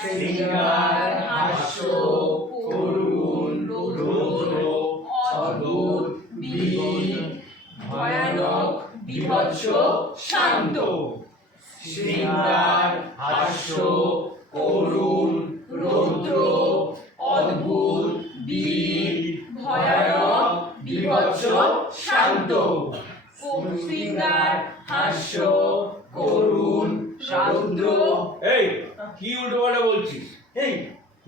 শৃঙ্গার হাস্য করুণ রৌদ্র অদ্ভুত বীর ভয়ানক বিভৎস শান্ত। শৃঙ্গার হাস্য করুণ রৌদ্র অদ্ভুত বীর ভয়ানক বিভৎস শান্ত। শৃঙ্গার হাস্য করুণ রৌদ্র। এই কি উল্টো পাল্টা বলছিস? এই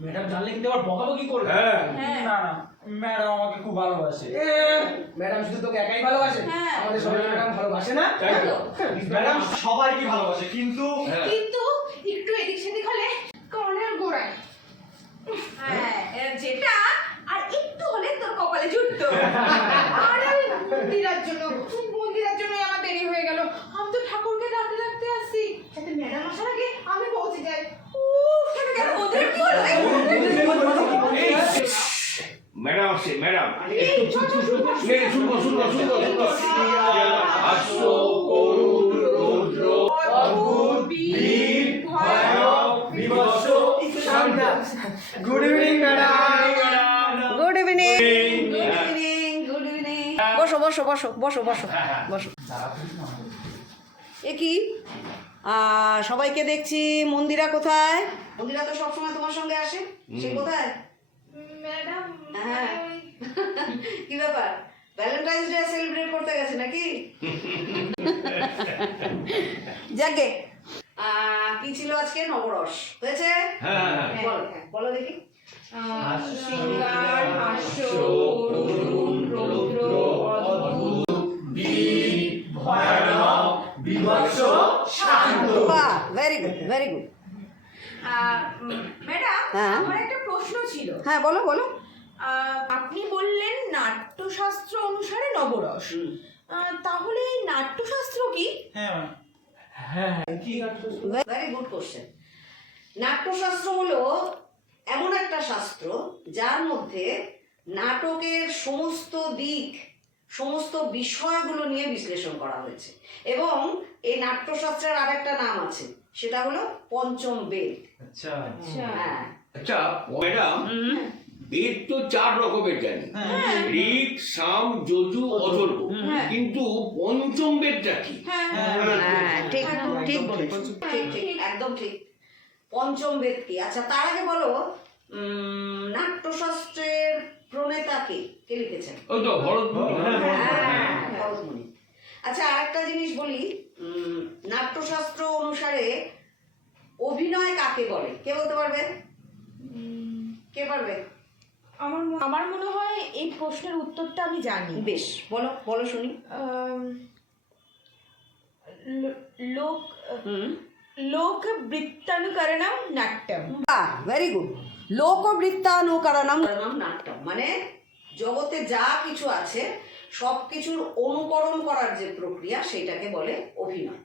ম্যাডাম জানলে কিন্তু আবার বকাবকি করবে। হ্যাঁ না না, ম্যাডাম আমাকে খুব ভালোবাসে। ম্যাডাম শুধু তোকে একাই ভালোবাসে? আমাদের সবাই ম্যাডাম ভালোবাসে না? তাই তো। ম্যাডাম সবাইকে ভালোবাসে, কিন্তু কিন্তু একটু এদিক সেদিক হলে কর্ণের গোড়ায়। হ্যাঁ, যেটা আর একটু হলে তোর কপালে জুটতো। আরে মন্দিরের জন্য আমার দেরি হয়ে গেল। আমি তো ঠাকুরকে ডাকতে ডাকতে আসছি, যাতে ম্যাডাম আসার আগে আমি পৌঁছে যাই। কেন মন্দিরে কি হলো? ম্যাডাম আসছে, ম্যাডাম শুনবো। হাস্য করুণ রৌদ্র অদ্ভুত বীর ভয়ানক বিভৎস শান্ত। Good evening madam. Good evening. Good evening. বসো বসো বসো বসো বসো বসো। এ কি সবাইকে দেখছি। মন্দিরা কোথায়? মন্দিরা তো সবসময় তোমার সঙ্গে আসে, সে কোথায়? ম্যাডাম, হ্যাঁ। কি ব্যাপার, ভ্যালেন্টাইন্স ডে সেলিব্রেট করতে গেছে নাকি? যাকে কি ছিল আজকে? নবরস হয়েছে? বলো বলো দেখি। শৃঙ্গার হাস্য করুণ রৌদ্র অদ্ভুত বীর ভয়ানক বিভৎস শান্ত। বাহ, very good very good. Madam, হ্যাঁ। আমার একটা প্রশ্ন ছিল। হ্যাঁ বলো বলো। আপনি বললেন নাট্যশাস্ত্র অনুসারে নবরস। তাহলে এই নাট্যশাস্ত্র কি? হ্যাঁ কি ভেরি গুড কোশ্চেন। নাট্যশাস্ত্র হলো এমন একটা শাস্ত্র যার মধ্যে নাটকের সমস্ত দিক, সমস্ত বিষয়গুলো নিয়ে বিশ্লেষণ করা হয়েছে। এবং এই নাট্যশাস্ত্রের আরেকটা নাম আছে, সেটা হলো পঞ্চম বেদ। আচ্ছা হ্যাঁ। আচ্ছা ম্যাডাম, বেদ তো 4 রকমের জানি, ঋক, সাম, যজু, অথর্ব। কিন্তু পঞ্চম বেদটা কি? হ্যাঁ ঠিক ঠিক ঠিক ঠিক একদম ঠিক। পঞ্চম বেদ কি? আচ্ছা তার আগে বলো, নাট্যশাস্ত্রের প্রণেতা কে? কে লিখেছেন? ওই তো ভরতমুনি। হ্যাঁ, ভরতমুনি। আচ্ছা আরেকটা জিনিস বলি, নাট্যশাস্ত্র অনুসারে অভিনয় কাকে বলে? কে বলতে পারবে? কে পারবে? আমার মনে হয় এই প্রশ্নের উত্তরটা আমি জানি। বেশ, বলো বলো শুনি। লোক লোক বৃত্তানুকরণম নাট্যম। বাহ, ভেরি গুড। লোকবৃত্তানুকরণম নাট্যম মানে জগতে যা কিছু আছে সব কিছুর অনুকরণ করার যে প্রক্রিয়া, সেটাকে বলে অভিনয়।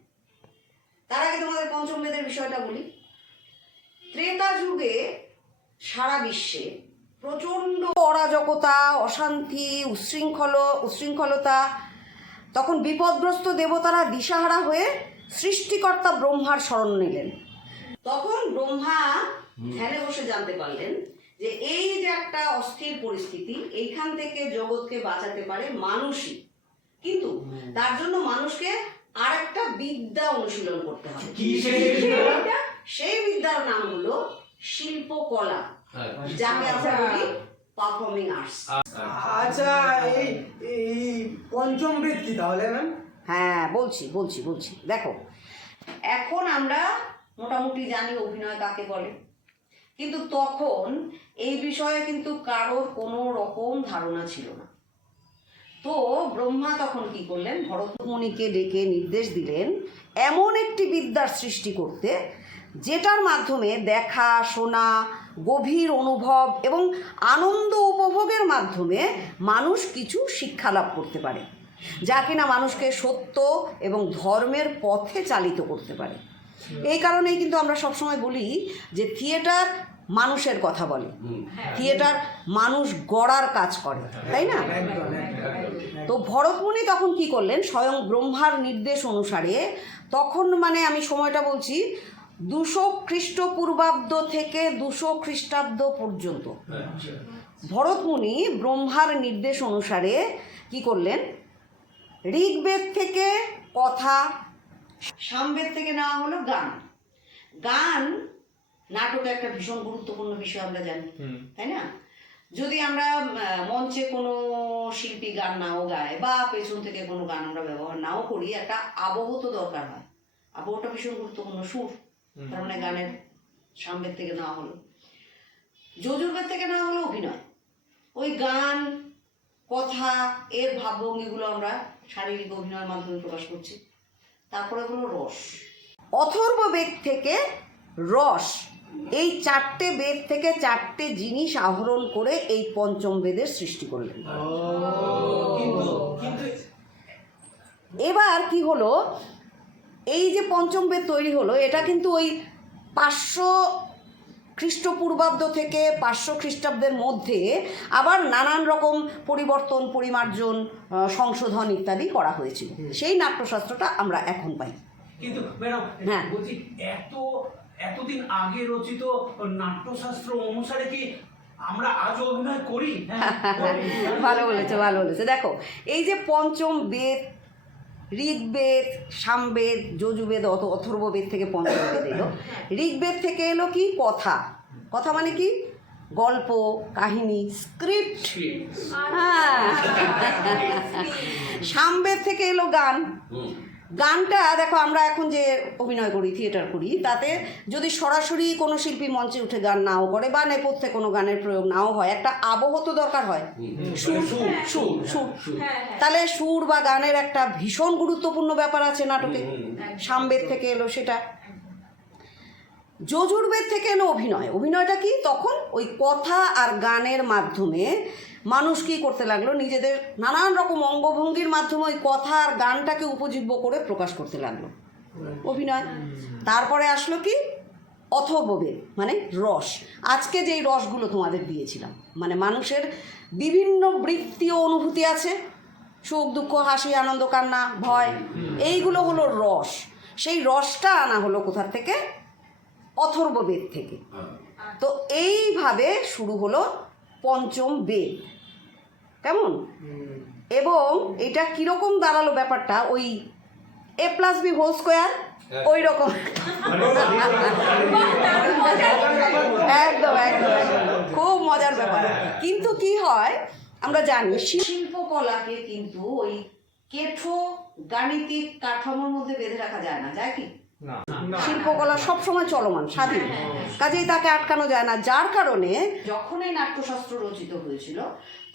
তার আগে তোমাদের পঞ্চম বেদের বিষয়টা বলি। ত্রেতা যুগে সারা বিশ্বে প্রচণ্ড অরাজকতা, অশান্তি, উচ্ছৃঙ্খলতা। তখন বিপদগ্রস্ত দেবতারা দিশাহারা হয়ে সৃষ্টিকর্তা ব্রহ্মার শরণ নিলেন। তখন ব্রহ্মা ধ্যানে বসে জানতে পারলেন যে এই যে একটা অস্থির পরিস্থিতি, এইখান থেকে জগৎকে বাঁচাতে পারে মানুষই। কিন্তু তার জন্য মানুষকে আর একটা বিদ্যা অনুশীলন করতে হবে। সেই বিদ্যার নাম হলো শিল্পকলা, যাকে আমরা বলি পারফর্মিং আর্টস। আচ্ছা এই পঞ্চম বেদ কি তাহলে ম্যাম? হ্যাঁ বলছি বলছি বলছি। দেখো, এখন আমরা মোটামুটি জানি অভিনয় কাকে বলে, কিন্তু তখন এই বিষয়ে কিন্তু কারোর কোনো রকম ধারণা ছিল না। তো ব্রহ্মা তখন কি করলেন, ভরতমুনিকে ডেকে নির্দেশ দিলেন এমন একটি বিদ্যার সৃষ্টি করতে, যেটার মাধ্যমে দেখা, শোনা, গভীর অনুভব এবং আনন্দ উপভোগের মাধ্যমে মানুষ কিছু শিক্ষা লাভ করতে পারে, যা কিনা মানুষকে সত্য এবং ধর্মের পথে চালিত করতে পারে। এই কারণেই কিন্তু আমরা সবসময় বলি যে থিয়েটার মানুষের কথা বলে, থিয়েটার মানুষ গড়ার কাজ করে, তাই না? তো ভরতমুনি তখন কি করলেন, স্বয়ং ব্রহ্মার নির্দেশ অনুসারে, তখন মানে আমি সময়টা বলছি 200 খ্রিস্টপূর্বাব্দ থেকে 200 খ্রিস্টাব্দ পর্যন্ত ভরতমুনি ব্রহ্মার নির্দেশ অনুসারে কি করলেন, ঋগ্বেদ থেকে কথা, সামবেদ থেকে নেওয়া হলো গান। গান নাটকে একটা ভীষণ গুরুত্বপূর্ণ বিষয় আমরা জানি, তাই না? যদি আমরা মঞ্চে কোনো শিল্পী গান নাও গায় বা পেছন থেকে কোনো গান আমরা ব্যবহার নাও করি, একটা আবহ তো দরকার হয়। আবহটা ভীষণ গুরুত্বপূর্ণ, সুর। তার মানে গানের সামবেদ থেকে নেওয়া হলো। যজুর্বেদ থেকে নেওয়া হলো অভিনয়। ওই গান, কথা, এর ভাবভঙ্গিগুলো আমরা শারীরিক অভিনয়ের মাধ্যমে প্রকাশ করছি। তারপরে হলো রস। অথর্ববেদ থেকে রস, এই 4টে বেদ থেকে 4টে জিনিস আহরণ করে এই পঞ্চম বেদের সৃষ্টি করলেন। এবার কি হলো, এই যে পঞ্চম বেদ তৈরি হলো, এটা কিন্তু ওই 500 খ্রিস্টপূর্বাব্দ থেকে 500 খ্রিস্টাব্দের মধ্যে আবার নানান রকম পরিবর্তন, পরিমার্জন, সংশোধন ইত্যাদি করা হয়েছিল। সেই নাট্যশাস্ত্রটা আমরা এখন পাই। কিন্তু ম্যাডাম, হ্যাঁ। বলছি এতদিন আগে রচিত নাট্যশাস্ত্র অনুসারে কি আমরা আজও অভিনয় করি? ভালো বলেছে, ভালো বলেছে। দেখো, এই যে পঞ্চম বেদ, ঋগ্বেদ, সামবেদ, যজুর্বেদ, অথর্ববেদ থেকে পঞ্চম বেদ এলো। ঋগ্বেদ থেকে এলো কি, কথা। কথা মানে কি, গল্প, কাহিনী, স্ক্রিপ্ট। হ্যাঁ। সামবেদ থেকে এলো গান। গানটা দেখো, আমরা এখন যে অভিনয় করি, থিয়েটার করি, তাতে যদি সরাসরি কোনো শিল্পী মঞ্চে উঠে গান নাও করে বা নেপথ্যে কোনো গানের প্রয়োগ নাও হয়, একটা আবহ তো দরকার হয়, সুর। তাহলে সুর বা গানের একটা ভীষণ গুরুত্বপূর্ণ ব্যাপার আছে নাটকে। সামবেদ থেকে এলো সেটা। যজুর্বেদ থেকে এলো অভিনয়। অভিনয়টা কি, তখন ওই কথা আর গানের মাধ্যমে মানুষ কী করতে লাগলো, নিজেদের নানান রকম অঙ্গভঙ্গির মাধ্যমে ওই কথা আর গানটাকে উপজীব্য করে প্রকাশ করতে লাগলো, অভিনয়। তারপরে আসলো কি, অথর্ববেদ, মানে রস। আজকে যেই রসগুলো তোমাদের দিয়েছিলাম, মানে মানুষের বিভিন্ন বৃত্তি ও অনুভূতি আছে, সুখ, দুঃখ, হাসি, আনন্দ, কান্না, ভয়, এইগুলো হলো রস। সেই রসটা আনা হলো কোথার থেকে, অথর্ববেদ থেকে। তো এইভাবে শুরু হলো পঞ্চম বেদ। কেমন? এবং এটা কীরকম দাঁড়ালো ব্যাপারটা, ওই A+B² ওই রকম। একদম একদম খুব মজার ব্যাপার। কিন্তু কি হয়, আমরা জানি শিল্পকলাকে কিন্তু ওই কেঠো গাণিতিক কাঠামোর মধ্যে বেঁধে রাখা যায় না, যায় কি? শিল্পকলা সবসময় চলমান, স্বাধীন, কাজেই তাকে আটকানো যায় না। যার কারণে যখন এই নাট্যশাস্ত্র রচিত হয়েছিল,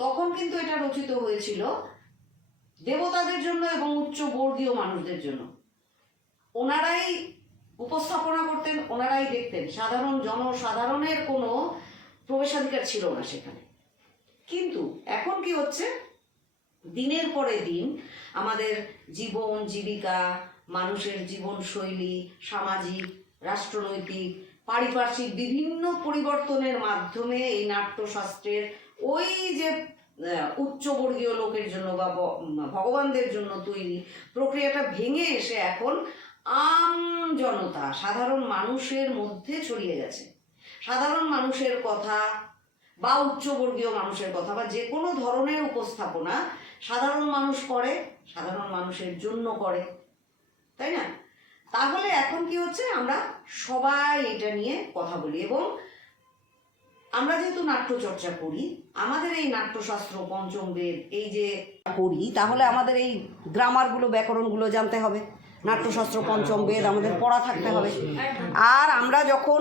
তখন কিন্তু এটা রচিত হয়েছিল দেবতাদের জন্য এবং উচ্চ বর্গীয় মানুষদের জন্য। ওনারাই উপস্থাপনা করতেন, ওনারাই দেখতেন। সাধারণ জনসাধারণের কোনো প্রবেশাধিকার ছিল না সেখানে। কিন্তু এখন কি হচ্ছে, দিনের পরে দিন আমাদের জীবন জীবিকা, মানুষের জীবনশৈলী, সামাজিক, রাষ্ট্রনৈতিক, পারিপার্শ্বিক বিভিন্ন পরিবর্তনের মাধ্যমে এই নাট্যশাস্ত্রের ওই যে উচ্চবর্গীয় লোকের জন্য বা ভগবানদের জন্য তৈরি প্রক্রিয়াটা ভেঙে এসে এখন আম জনতা, সাধারণ মানুষের মধ্যে ছড়িয়ে গেছে। সাধারণ মানুষের কথা বা উচ্চবর্গীয় মানুষের কথা বা যে কোনো ধরনের উপস্থাপনা সাধারণ মানুষ করে, সাধারণ মানুষের জন্য করে, তাই না? তাহলে এখন কি হচ্ছে, আমরা সবাই এটা নিয়ে কথা বলি। এবং আমরা যেহেতু নাট্যচর্চা করি, আমাদের এই নাট্যশাস্ত্র পঞ্চম বেদ এই যে করি, তাহলে আমাদের এই গ্রামারগুলো, ব্যাকরণগুলো জানতে হবে। নাট্যশাস্ত্র পঞ্চম বেদ আমাদের পড়া থাকতে হবে। আর আমরা যখন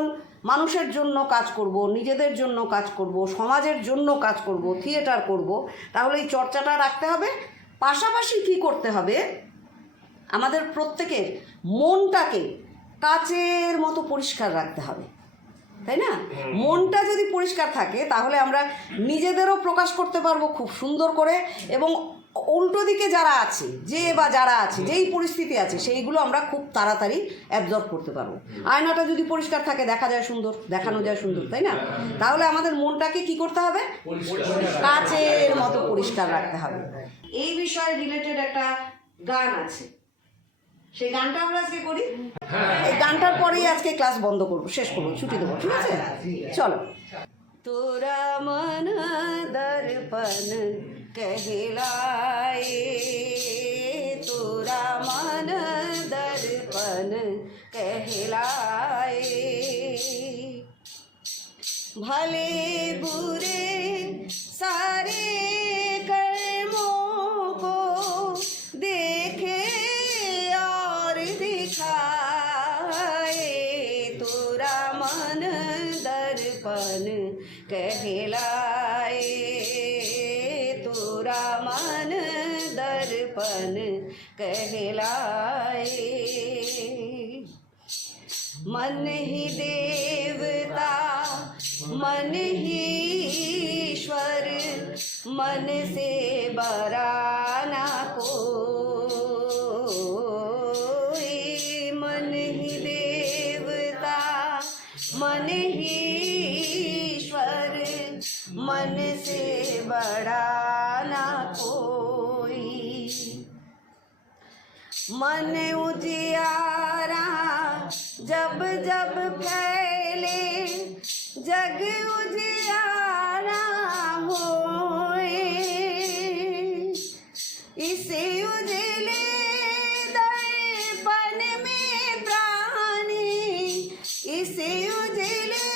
মানুষের জন্য কাজ করব, নিজেদের জন্য কাজ করব, সমাজের জন্য কাজ করব, থিয়েটার করব, তাহলে এই চর্চাটা রাখতে হবে। পাশাপাশি কি করতে হবে, আমাদের প্রত্যেকের মনটাকে কাচের মতো পরিষ্কার রাখতে হবে, তাই না? মনটা যদি পরিষ্কার থাকে, তাহলে আমরা নিজেদেরও প্রকাশ করতে পারবো খুব সুন্দর করে, এবং উল্টো দিকে যারা আছে, যে বা যারা আছে, যেই পরিস্থিতি আছে, সেইগুলো আমরা খুব তাড়াতাড়ি অ্যাবজর্ব করতে পারবো। আয়নাটা যদি পরিষ্কার থাকে, দেখা যায় সুন্দর, দেখানো যায় সুন্দর, তাই না? তাহলে আমাদের মনটাকে কি করতে হবে, কাচের মতো পরিষ্কার রাখতে হবে। এই বিষয়ে রিলেটেড একটা গান আছে, সেই গানটা আমরা আজকে করি। এই গানটার পরেই আজকে ক্লাস বন্ধ করবো, শেষ করবো, ছুটি দেবো, ঠিক আছে? চলো। তোরা मन दर्पण कहलाए, তোরা मन दर्पण कहलाए, भले बुरे सारे कर्मों को देखे और दिखाए, তোরা मन दर्पण कहलाए, তোরা मन दर्पण कहलाए। मन ही देवता मन ही ईश्वर, मन से बड़ा ना कोई, मन ही देवता मन ही ईश्वर, मन से बड़ा ना कोई। मन उजियारा जब जब फैले, जग उजियारा होए, इसे उजले दर्पण में प्राणी, इसे उजले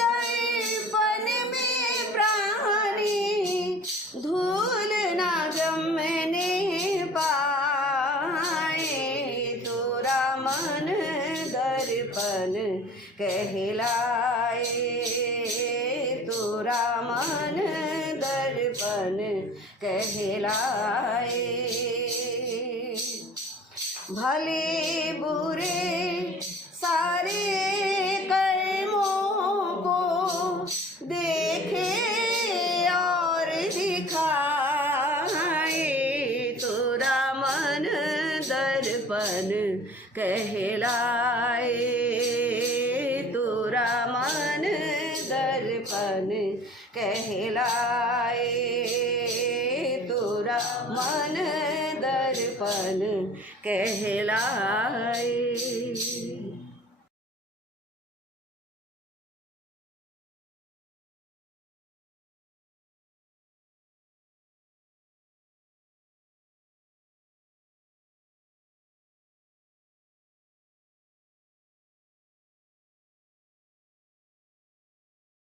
दर्पण में प्राणी, धूल ना जमने पाए, তোরা मन दर्पण कहलाए, তোরা मन दर्पण कहलाए। भले बुरे सारे कर्मों को देखे और दिखाए, তোরা मन दर्पण कहलाए, তোরা मन दर्पण कहलाए, তোরা मन दर्पण कहलाए।